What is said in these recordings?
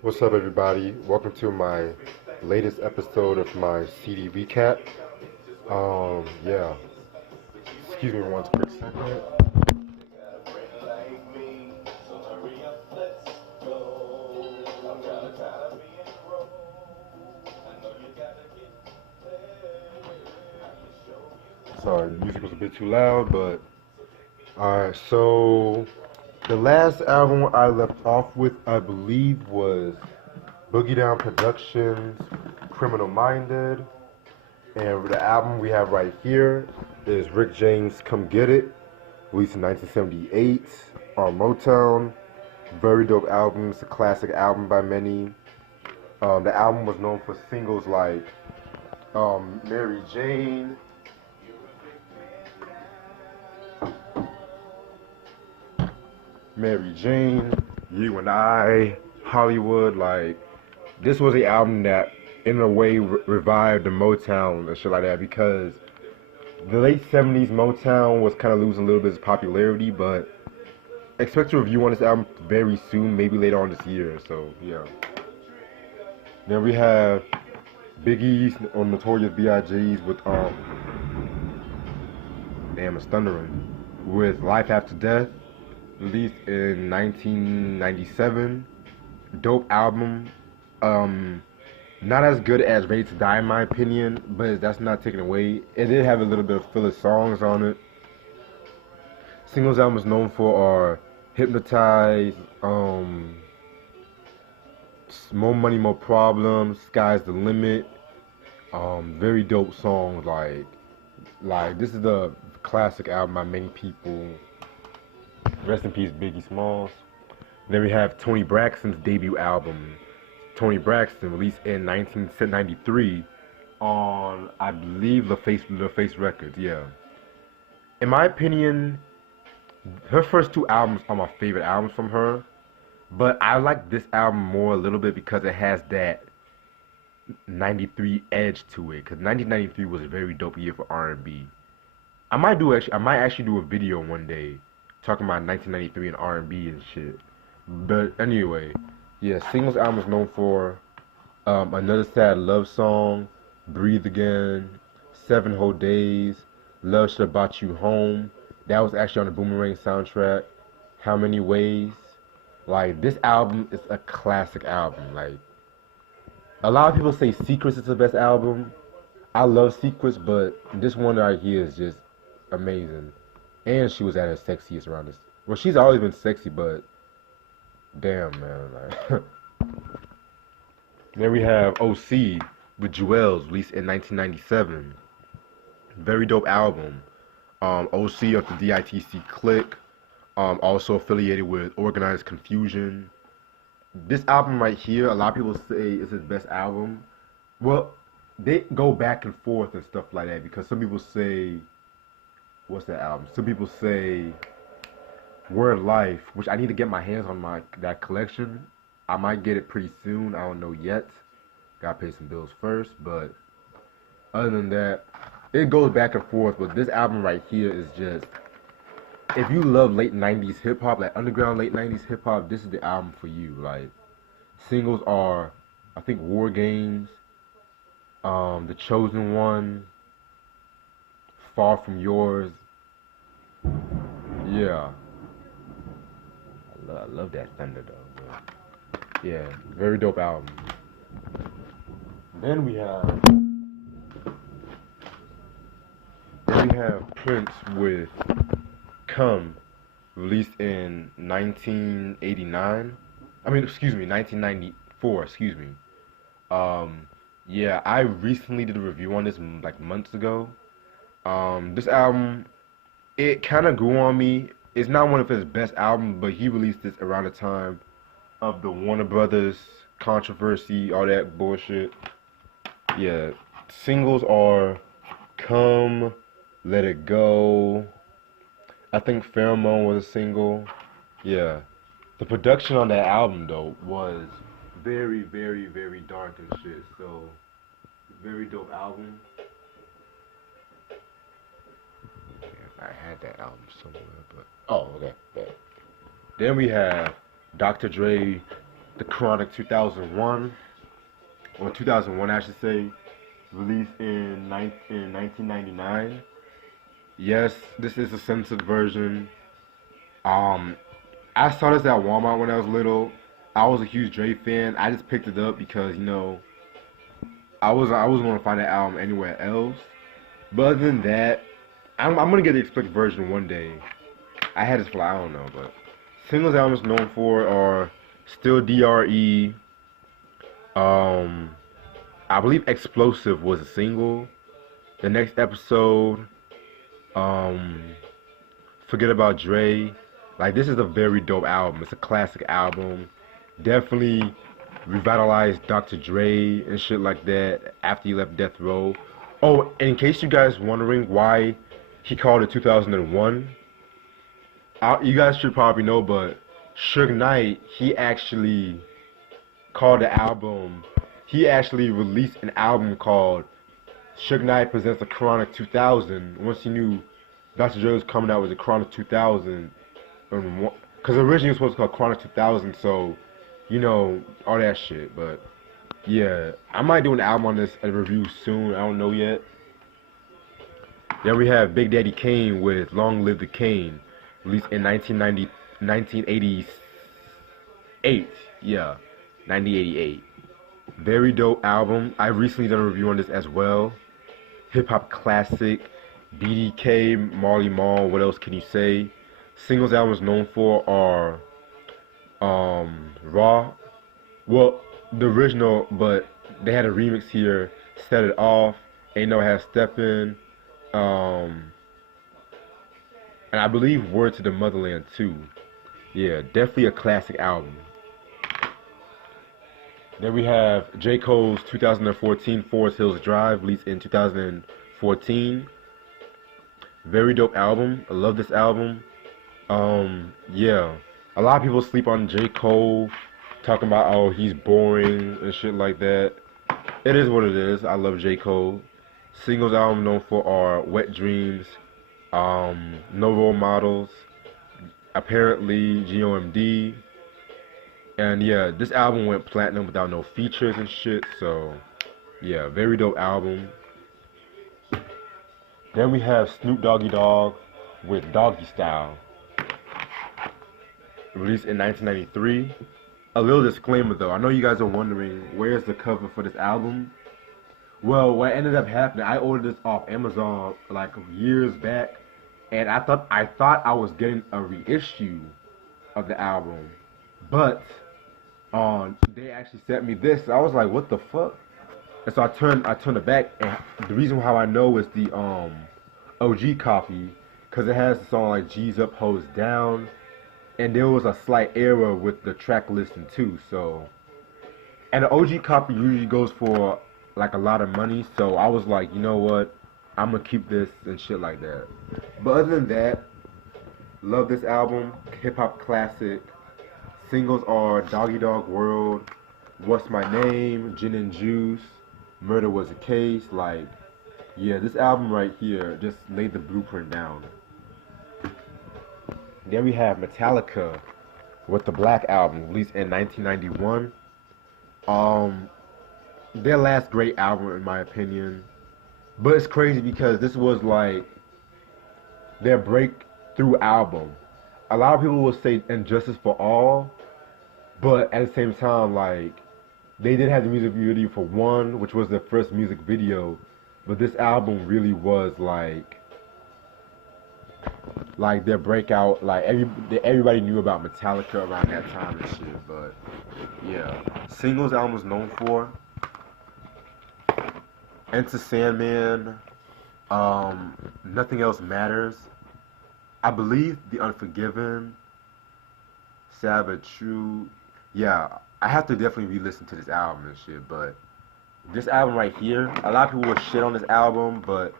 What's up, everybody? Welcome to my latest episode of my CD recap. Yeah. Excuse me one quick second. Sorry, the music was a bit too loud, but alright. So the last album I left off with, I believe, was Boogie Down Productions, Criminal Minded, and the album we have right here is Rick James' Come Get It, released in 1978 on Motown. Very dope album. It's a classic album by many. The album was known for singles like Mary Jane, Mary Jane, You and I, Hollywood. Like, this was the album that, in a way, revived the Motown and shit like that, because the late 70s Motown was kind of losing a little bit of popularity, but expect a review on this album very soon, maybe later on this year. So, yeah. Then we have Biggie's on Notorious B.I.G.'s with damn, it's thundering, with Life After Death, released in 1997. Dope album. Not as good as Ready to Die in my opinion, but that's not taken away. It did have a little bit of filler songs on it. Singles album is known for are Hypnotize, More Money, More Problems, Sky's the Limit. Very dope songs. Like this is the classic album by many people. Rest in peace, Biggie Smalls. Then we have Tony Braxton's debut album. Tony Braxton, released in 1993 on, I believe, LaFace Records. Yeah. In my opinion, her first two albums are my favorite albums from her. But I like this album more a little bit because it has that 93 edge to it. Because 1993 was a very dope year for R&B. I might actually do a video one day talking about 1993 and R&B and shit. But anyway, yeah, singles album is known for Another Sad Love Song, Breathe Again, 7 Whole Days, Love Should Have Brought You Home. That was actually on the Boomerang soundtrack. How Many Ways. Like, this album is a classic album. Like, a lot of people say Secrets is the best album. I love Secrets, but this one right here is just amazing. And she was at her sexiest around this. Well, she's always been sexy, but damn, man. Like, then we have OC with Jewels, released in 1997. Very dope album. OC of the DITC Click. Also affiliated with Organized Confusion. This album right here, a lot of people say is his best album. Well, they go back and forth and stuff like that because some people say, what's that album? Some people say Word Life, which I need to get my hands on that collection. I might get it pretty soon. I don't know yet. Gotta pay some bills first, but other than that, it goes back and forth. But this album right here is just, if you love late 90s hip hop, like underground late 90s hip hop, this is the album for you. Like, singles are, I think, War Games, The Chosen One, Far From Yours. Yeah. I love that Thunder though. But yeah, very dope album. Then we have Prince with Come, released in 1989. I mean, excuse me, 1994. Excuse me. Yeah, I recently did a review on this like months ago. This album, it kind of grew on me. It's not one of his best albums, but he released this around the time of the Warner Brothers controversy, all that bullshit. Yeah, singles are Come, Let It Go. I think Pheromone was a single. Yeah. The production on that album, though, was very, very, very dark and shit. So, very dope album. I had that album somewhere, but... Oh, okay. Then we have Dr. Dre The Chronic 2001, or 2001 I should say, released in 1999. Yes, this is a censored version. Um, I saw this at Walmart when I was little. I was a huge Dre fan. I just picked it up because I was gonna find that album anywhere else. But other than that, I'm gonna get the explicit version one day. I had this for I don't know, but singles albums known for are still DRE. Um, I believe Explosive was a single. The next episode, um, Forget About Dre. Like, this is a very dope album. It's a classic album. Definitely revitalized Dr. Dre and shit like that after he left Death Row. Oh, in case you guys wondering why he called it 2001, you guys should probably know, but Suge Knight, he actually called the album, he actually released an album called Suge Knight Presents the Chronic 2000 once he knew Dr. Dre was coming out with the Chronic 2000. Because originally it was supposed to be called Chronic 2000, so, all that shit. But, yeah, I might do an album on this, a review soon, I don't know yet. Then we have Big Daddy Kane with Long Live the Kane, released in 1988. Yeah, 1988. Very dope album. I recently done a review on this as well. Hip hop classic. BDK, Marley Marl, what else can you say? Singles albums known for are Raw. Well, the original, but they had a remix here. Set It Off. Ain't No Half Steppin'. And I believe Word to the Motherland too. Yeah, definitely a classic album. Then we have J. Cole's 2014 Forest Hills Drive, released in 2014. Very dope album. I love this album. Yeah. A lot of people sleep on J. Cole, talking about, oh, he's boring and shit like that. It is what it is. I love J. Cole. Singles album known for are Wet Dreams, No Role Models, apparently GOMD. And yeah, this album went platinum without no features and shit, so yeah, very dope album. Then we have Snoop Doggy Dogg with Doggy Style, released in 1993. A little disclaimer though, I know you guys are wondering where's the cover for this album. Well, what ended up happening, I ordered this off Amazon like years back, and I thought I was getting a reissue of the album, but they actually sent me this. I was like, what the fuck? And so I turned it back, and the reason how I know is the OG copy, because it has the song like G's Up, Hoes Down, and there was a slight error with the track listing too. So, and the OG copy usually goes for like a lot of money, so I was like, you know what, I'm gonna keep this and shit like that. But other than that, love this album, hip hop classic. Singles are Doggy Dogg World, What's My Name, Gin and Juice, Murder Was a Case. Like, yeah, this album right here just laid the blueprint down. Then we have Metallica with the Black Album, released in 1991. Their last great album in my opinion. But it's crazy because this was like their breakthrough album. A lot of people will say Injustice for All, but at the same time, like, they did have the music video for One, which was their first music video, but this album really was like their breakout. Like everybody knew about Metallica around that time and shit. But yeah, singles album was known for Enter Sandman, Nothing Else Matters. I believe The Unforgiven, Savage True. Yeah, I have to definitely re-listen to this album and shit, but this album right here, a lot of people will shit on this album, but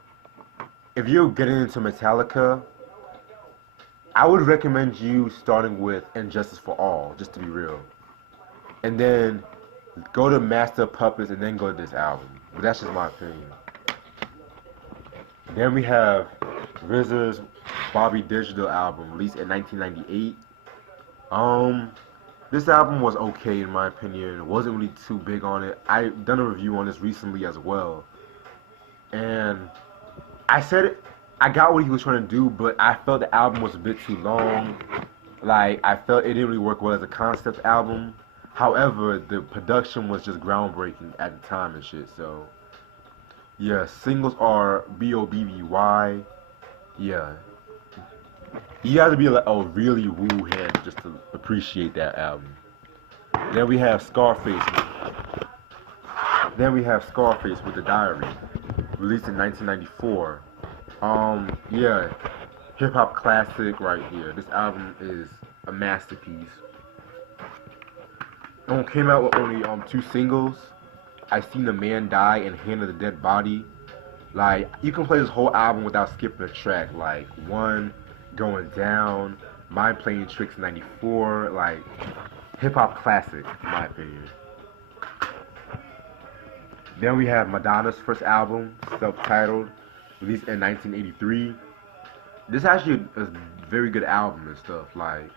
if you're getting into Metallica, I would recommend you starting with Injustice for All, just to be real. And then go to Master of Puppets and then go to this album. But that's just my opinion. Then we have RZA's Bobby Digital album, released in 1998. This album was okay in my opinion. It wasn't really too big on it. I done a review on this recently as well, and I said it. I got what he was trying to do, but I felt the album was a bit too long. Like I felt it didn't really work well as a concept album. However, the production was just groundbreaking at the time and shit. So yeah, singles are Bobby. Yeah, you have to be like a really woo head just to appreciate that album. Then we have Scarface. Then we have Scarface with the Diary, released in 1994. Yeah, hip hop classic right here. This album is a masterpiece. Came out with only two singles. I Seen a Man Die and Hand of the Dead Body. Like you can play this whole album without skipping a track. Like One, Going Down, Mind Playing Tricks '94. Like hip hop classic in my opinion. Then we have Madonna's first album, self-titled, released in 1983. This is actually a very good album and stuff. Like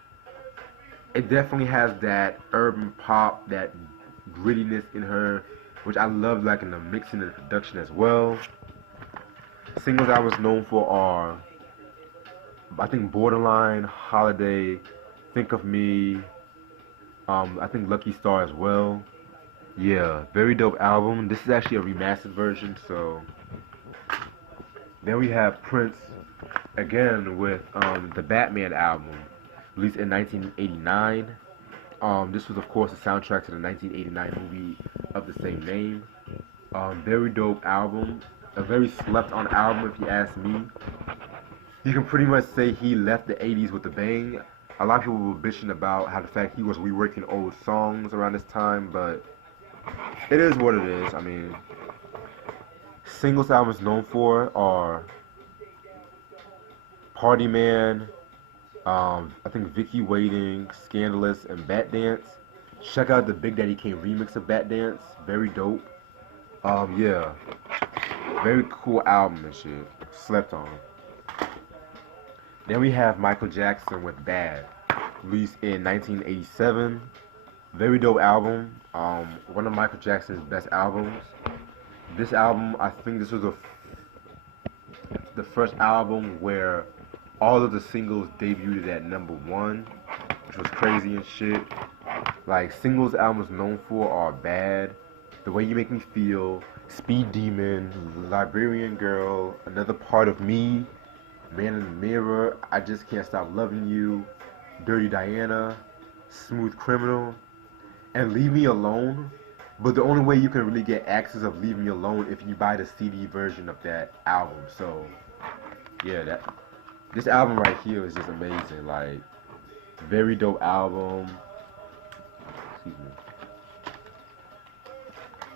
it definitely has that urban pop, that grittiness in her, which I love, like in the mixing and the production as well. Singles I was known for are, I think, Borderline, Holiday, Think of Me, I think Lucky Star as well. Yeah, very dope album. This is actually a remastered version, so. Then we have Prince, again with the Batman album, released in 1989. This was, of course, the soundtrack to the 1989 movie of the same name. Very dope album. A very slept-on album, if you ask me. You can pretty much say he left the 80s with a bang. A lot of people were bitching about how the fact he was reworking old songs around this time, but it is what it is. I mean, singles albums known for are Party Man, I think Vicky Waiting, Scandalous, and Bat Dance. Check out the Big Daddy Kane remix of Bat Dance. Very dope. Yeah. Very cool album and shit. Slept on. Then we have Michael Jackson with Bad, released in 1987. Very dope album. One of Michael Jackson's best albums. This album, I think this was the first album where all of the singles debuted at #1, which was crazy and shit. Like, singles albums known for are Bad, The Way You Make Me Feel, Speed Demon, Liberian Girl, Another Part of Me, Man in the Mirror, I Just Can't Stop Loving You, Dirty Diana, Smooth Criminal, and Leave Me Alone. But the only way you can really get access of Leave Me Alone if you buy the CD version of that album. So, yeah, this album right here is just amazing. Like, very dope album. Excuse me.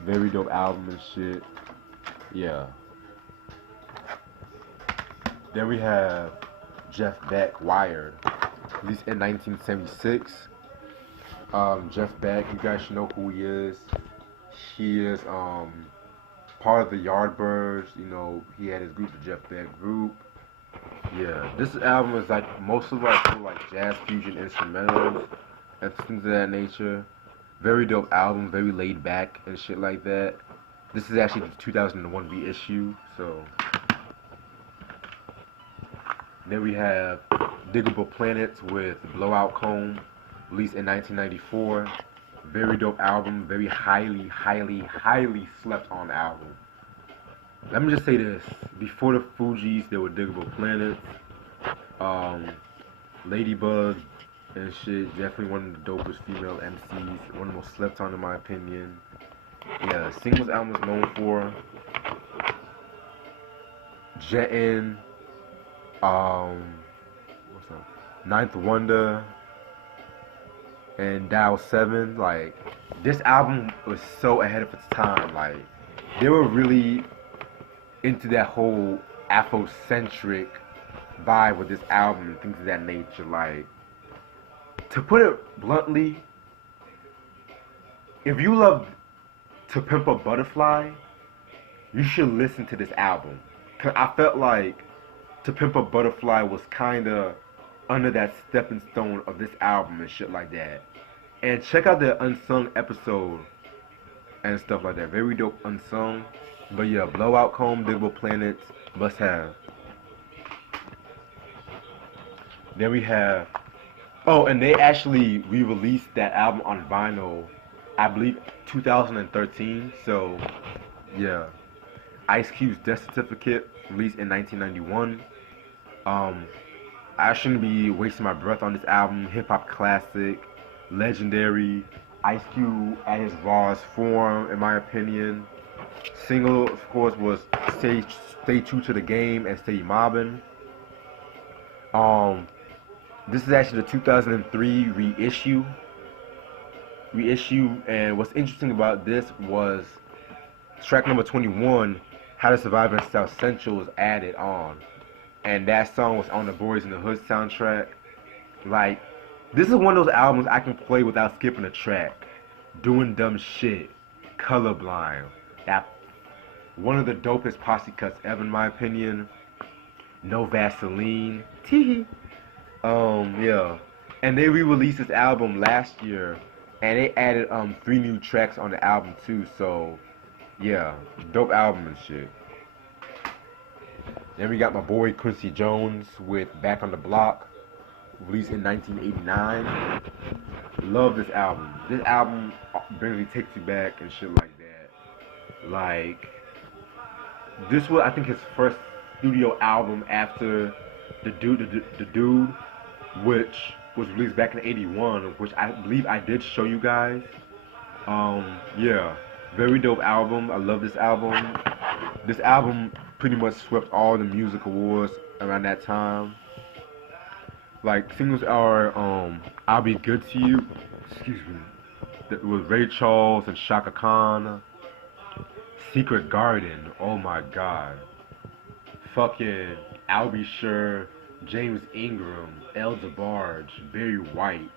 Very dope album and shit. Yeah. Then we have Jeff Beck, Wired, released in 1976. Jeff Beck, you guys should know who he is. He is part of the Yardbirds. You know, he had his group, the Jeff Beck Group. Yeah, this album is like most of like cool, like jazz fusion instrumentals and things of that nature. Very dope album, very laid back and shit like that. This is actually the 2001 reissue, so. Then we have Diggable Planets with Blowout Comb, released in 1994. Very dope album, very highly slept on album. Let me just say this, before the Fugees, there were Diggable Planets, Ladybug and shit, definitely one of the dopest female MCs, one of the most slept on in my opinion. Yeah, singles album is known for Jettin', what's up? Ninth Wonder and Dial 7. Like, this album was so ahead of its time. Like, they were really into that whole Afrocentric vibe with this album and things of that nature. Like, to put it bluntly, if you love To Pimp a Butterfly, you should listen to this album. Cause I felt like To Pimp a Butterfly was kinda under that stepping stone of this album and shit like that. And check out the unsung episode and stuff like that. Very dope unsung. But yeah, Blowout Comb, Digable Planets, must have. Then we have, oh, and they actually re-released that album on vinyl, I believe 2013. So yeah, Ice Cube's Death Certificate, released in 1991. I shouldn't be wasting my breath on this album. Hip hop classic, legendary. Ice Cube at his rawest form, in my opinion. Single, of course, was Stay True to the Game and Stay Mobbin'. This is actually the 2003 reissue. And what's interesting about this was track number 21, How to Survive in South Central, was added on. And that song was on the Boys in the Hood soundtrack. Like, this is one of those albums I can play without skipping a track. Doing Dumb Shit, Colorblind. That one of the dopest posse cuts ever, in my opinion. No Vaseline. Teehee. Yeah. And they re-released this album last year, and they added 3 new tracks on the album too. So yeah, dope album and shit. Then we got my boy Quincy Jones with Back on the Block, released in 1989. Love this album. This album barely takes you back and shit like that. Like, this was, I think, his first studio album after the dude, which was released back in '81, which I believe I did show you guys. Yeah, very dope album. I love this album. This album pretty much swept all the music awards around that time. Like, singles are I'll Be Good to You, excuse me, with Ray Charles and Shaka Khan. Secret Garden, oh my god. Fucking I'll Be Sure, James Ingram, El DeBarge, Barry White.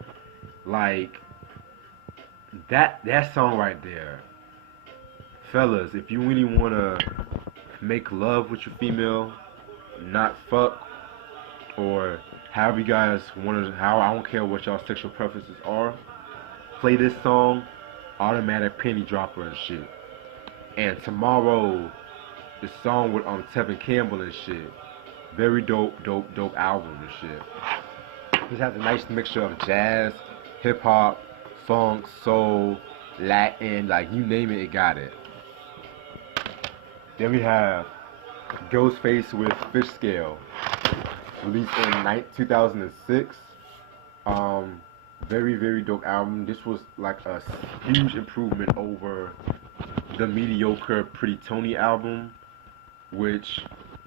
Like, that song right there. Fellas, if you really wanna make love with your female, not fuck, or however you guys wanna, I don't care what y'all sexual preferences are, play this song, automatic penny dropper and shit. And Tomorrow, the song with Tevin Campbell and shit. Very dope album and shit. This has a nice mixture of jazz, hip hop, funk, soul, Latin, like you name it, it got it. Then we have Ghostface with Fish Scale, released in 2006. Very dope album. This was like a huge improvement over the mediocre Pretty Tony album, which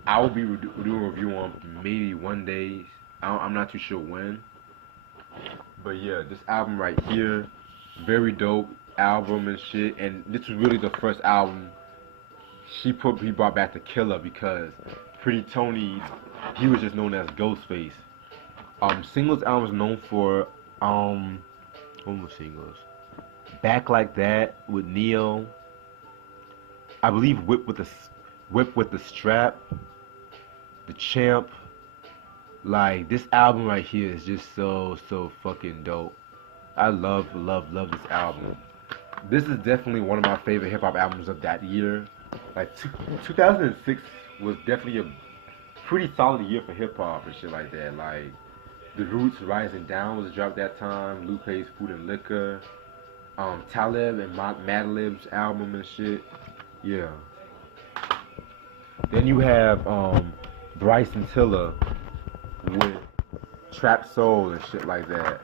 I will be doing a review on maybe one day. I'm not too sure when. But yeah, this album right here, very dope album and shit. And this was really the first album he brought back the Killer, because Pretty Tony, he was just known as Ghostface. Singles album is known for what was singles? Back Like That with Neo. I believe Whip with the Strap, The Champ. Like, this album right here is just so fucking dope. I love this album. This is definitely one of my favorite hip hop albums of that year. Like 2006 was definitely a pretty solid year for hip hop and shit like that. Like, The Roots Rising Down was dropped that time. Lupe's Food and Liquor. Talib and Madlib's album and shit. Yeah. Then you have Bryson Tiller with Trap Soul and shit like that,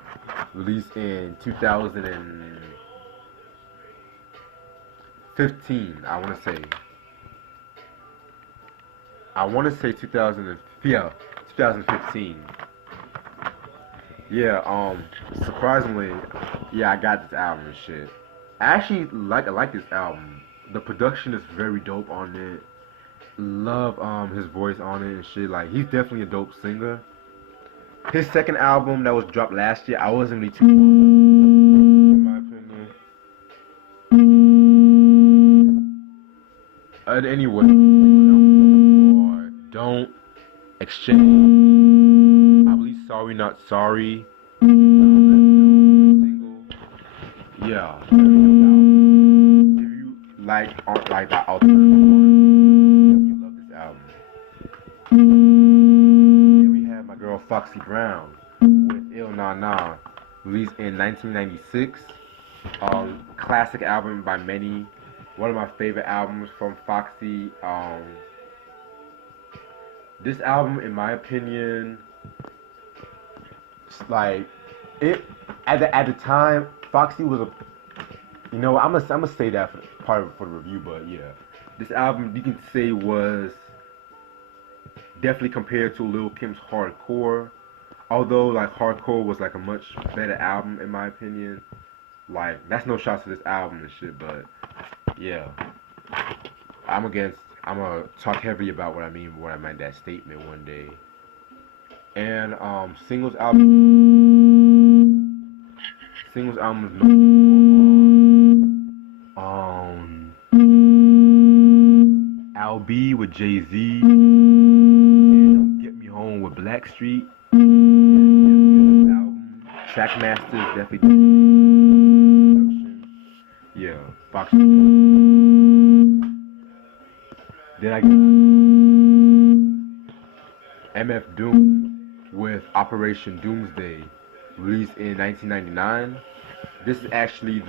released in 2015. I want to say 2015. Yeah. Surprisingly, yeah, I got this album and shit. I like this album. The production is very dope on it. Love his voice on it and shit. Like, he's definitely a dope singer. His second album that was dropped last year, I wasn't really too fond of, in my opinion. Anyway, Don't Exchange, I believe Sorry Not Sorry, single. Yeah, very dope album. If you like that alternative R&B, you love this album. Then we have my girl Foxy Brown with Il Na Na, released in 1996. Classic album by many. One of my favorite albums from Foxy. This album, in my opinion, like it at the time, Foxy was a, you know, I'm gonna say that for for the review, but yeah, this album you can say was definitely compared to Lil Kim's Hardcore, although like Hardcore was like a much better album in my opinion. Like that's no shots to this album and shit, but yeah, I'm gonna talk heavy about what I mean when I made that statement one day. And singles album is Al B with Jay-Z, and Get Me Home with Blackstreet. Yeah, album. Trackmaster is definitely yeah, Fox. Then I got MF Doom with Operation Doomsday, released in 1999. This is actually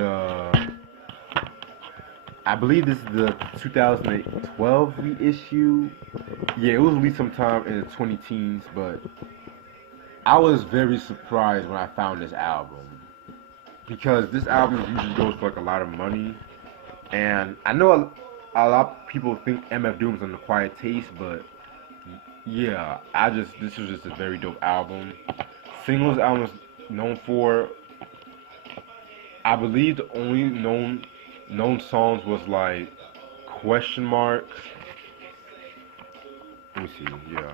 I believe this is the 2012 reissue. Yeah, it was released sometime in the 2010s, but I was very surprised when I found this album. Because this album usually goes for like a lot of money. And I know a lot of people think MF Doom's on the quiet taste, but yeah, this was just a very dope album. Singles album is known for, I believe the only known songs was like Question Mark. Let me see, yeah.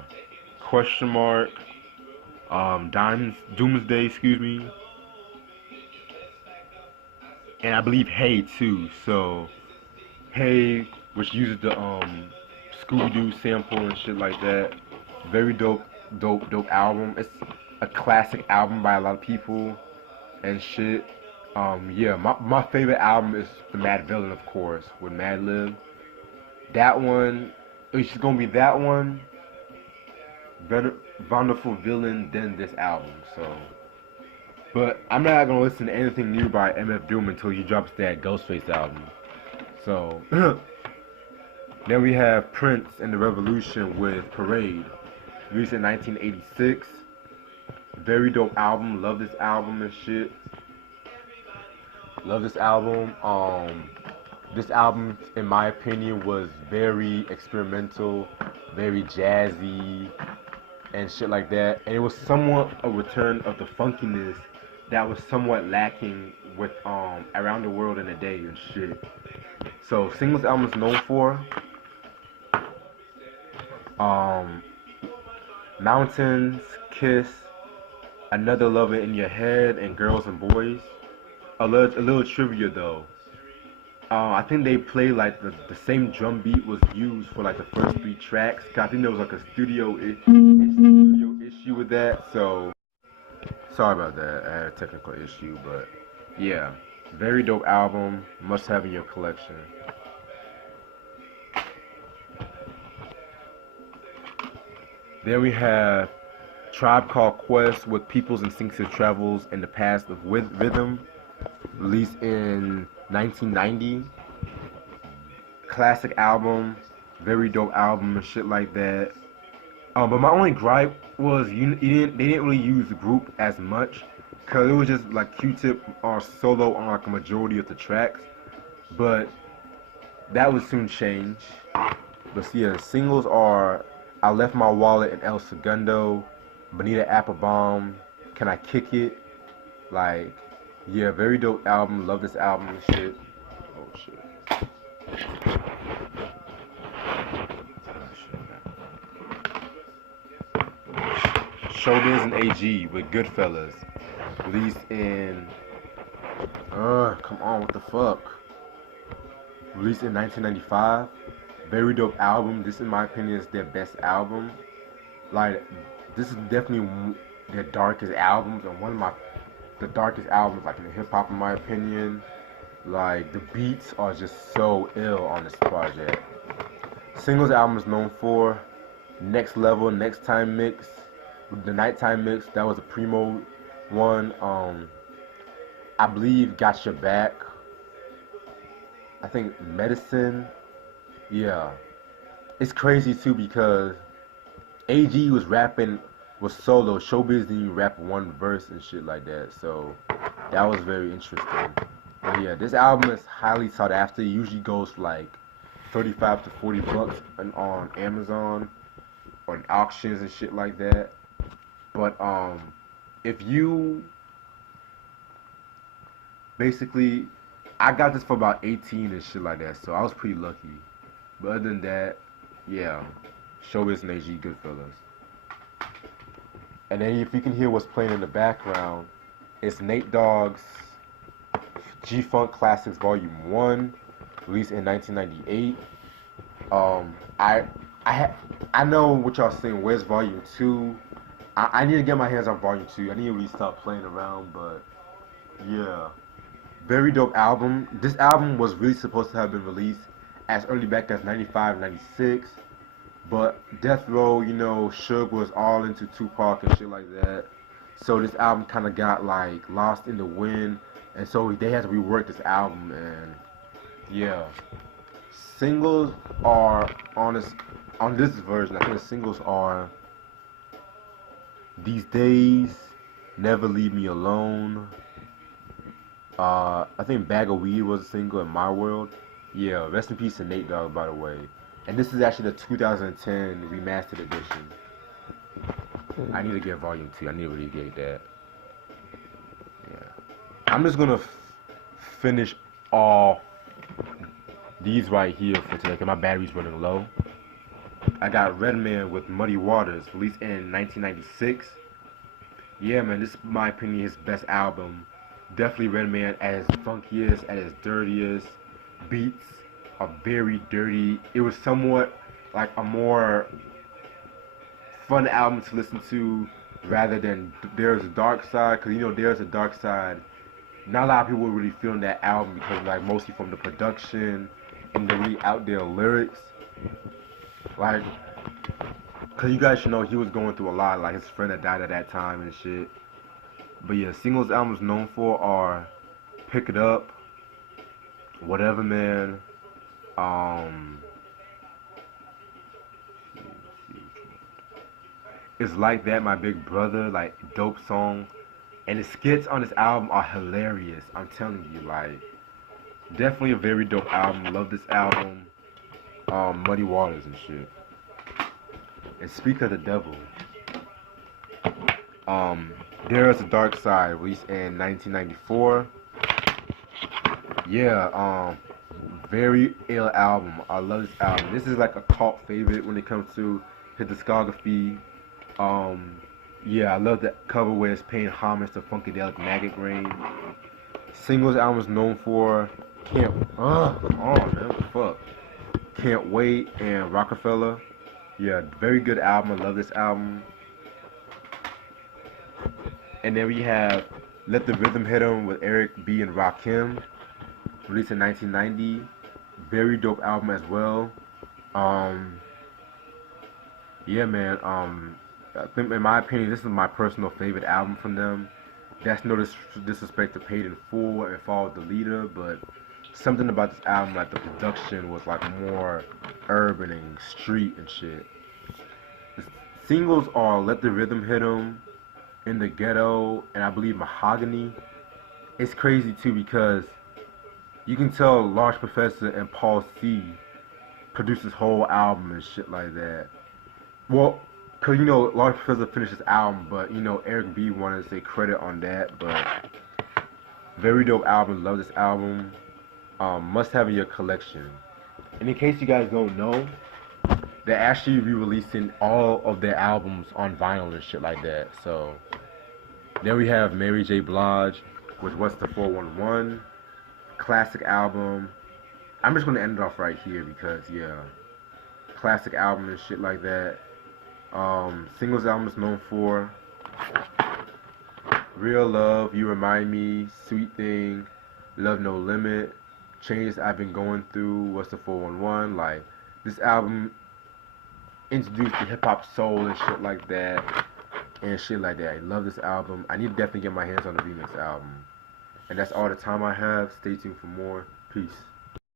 Question Mark, Diamonds, Doomsday, excuse me. And I believe Hey too. So Hey, which uses the Scooby-Doo sample and shit like that. Very dope album. It's a classic album by a lot of people and shit. Yeah, my favorite album is The Mad Villain, of course, with Madlib. That one, it's just gonna be that one, Wonderful Villain, then this album. So, but I'm not gonna listen to anything new by MF Doom until he drops that Ghostface album. So, then we have Prince and the Revolution with Parade, released in 1986. Very dope album. Love this album and shit. Love this album. This album, in my opinion, was very experimental, very jazzy, and shit like that. And it was somewhat a return of the funkiness that was somewhat lacking with Around the World in a Day and shit. So singles album is known for Mountains, Kiss, Another Lover in Your Head, and Girls and Boys. A little trivia though. I think they played like the same drum beat was used for like the first 3 tracks. I think there was like a studio issue with that. So sorry about that. I had a technical issue, but yeah, very dope album. Must have in your collection. Then we have Tribe Called Quest with People's Instinctive Travels in the Past of Rhythm, released in 1990. Classic album, very dope album and shit like that. But my only gripe was they didn't really use the group as much, cause it was just like Q-Tip solo on like a majority of the tracks. But that would soon change. But see, yeah, singles are I Left My Wallet and El Segundo, Bonita Applebaum, Can I Kick It? Like, yeah, very dope album. Love this album and shit. Oh shit. Showbiz and AG with Goodfellas, released in come on, what the fuck? Released in 1995. Very dope album. This, in my opinion, is their best album. Like, this is definitely their darkest albums, and one of the darkest albums, like in hip hop, in my opinion. Like the beats are just so ill on this project. Singles album is known for Next Level, Next Time Mix, the Nighttime Mix. That was a Primo one. I believe Got Your Back. I think Medicine. Yeah, it's crazy too because AG was rapping was solo. Showbiz didn't even rap one verse and shit like that. So that was very interesting. But yeah, this album is highly sought after. It usually goes for like 35 to 40 bucks on Amazon or in auctions and shit like that. But if you basically, I got this for about 18 and shit like that, so I was pretty lucky. But other than that, yeah, Showbiz and AG Goodfellas. And then if you can hear what's playing in the background, it's Nate Dogg's G-Funk Classics Volume 1, released in 1998. I I know what y'all saying. Where's Volume 2? I need to get my hands on Volume 2. I need to really stop playing around, but yeah. Very dope album. This album was really supposed to have been released as early back as 95, 96. But Death Row, you know, Suge was all into Tupac and shit like that. So this album kind of got like lost in the wind. And so they had to rework this album. And yeah. Singles are on this version. I think the singles are These Days, Never Leave Me Alone. I think Bag of Weed was a single in My World. Yeah, rest in peace to Nate Dogg, by the way. And this is actually the 2010 remastered edition. I need to get Volume 2. I need to really get that. Yeah. I'm just gonna finish off these right here for today because my battery's running low. I got Redman with Muddy Waters, released in 1996. Yeah, man, this is, in my opinion, his best album. Definitely Redman at his funkiest, at his dirtiest. Beats are very dirty. It was somewhat like a more fun album to listen to rather than There's a Dark Side, because you know There's a Dark Side. Not a lot of people were really feeling that album because like mostly from the production and the really out there lyrics. Like, cause you guys should know he was going through a lot. Like his friend that died at that time and shit. But yeah, singles albums known for are Pick It Up, Whatever Man, It's Like That, My Big Brother, like dope song. And the skits on this album are hilarious. I'm telling you, like definitely a very dope album. Love this album. Muddy Waters and shit. And Speak of the Devil. There Is a Dark Side, released in 1994. Yeah, very ill album. I love this album. This is like a cult favorite when it comes to his discography. Yeah, I love that cover where it's paying homage to Funkadelic Maggot Brain. Singles album is known for Can't Wait and Rockefeller. Yeah, very good album. I love this album. And then we have Let the Rhythm Hit 'Em with Eric B. and Rakim, released in 1990. Very dope album as well. Yeah, man. I think, in my opinion, this is my personal favorite album from them. That's no disrespect to Paid in Full and Follow the Leader, but something about this album, like the production, was like more urban and street and shit. The singles are Let the Rhythm Hit 'Em, In the Ghetto, and I believe Mahogany. It's crazy too because you can tell Large Professor and Paul C produced this whole album and shit like that. Well, cause you know Large Professor finished his album, but you know Eric B wanted to say credit on that. But very dope album. Love this album. Must have in your collection. And in case you guys don't know, they're actually re-releasing all of their albums on vinyl and shit like that. So then we have Mary J. Blige with What's the 411, classic album. I'm just gonna end it off right here because yeah, classic album and shit like that. Singles album is known for Real Love, You Remind Me, Sweet Thing, Love No Limit, Changes I've Been Going Through, What's the 411. Like, this album introduced the hip hop soul and shit like that. And shit like that. I love this album. I need to definitely get my hands on the remix album. And that's all the time I have. Stay tuned for more. Peace.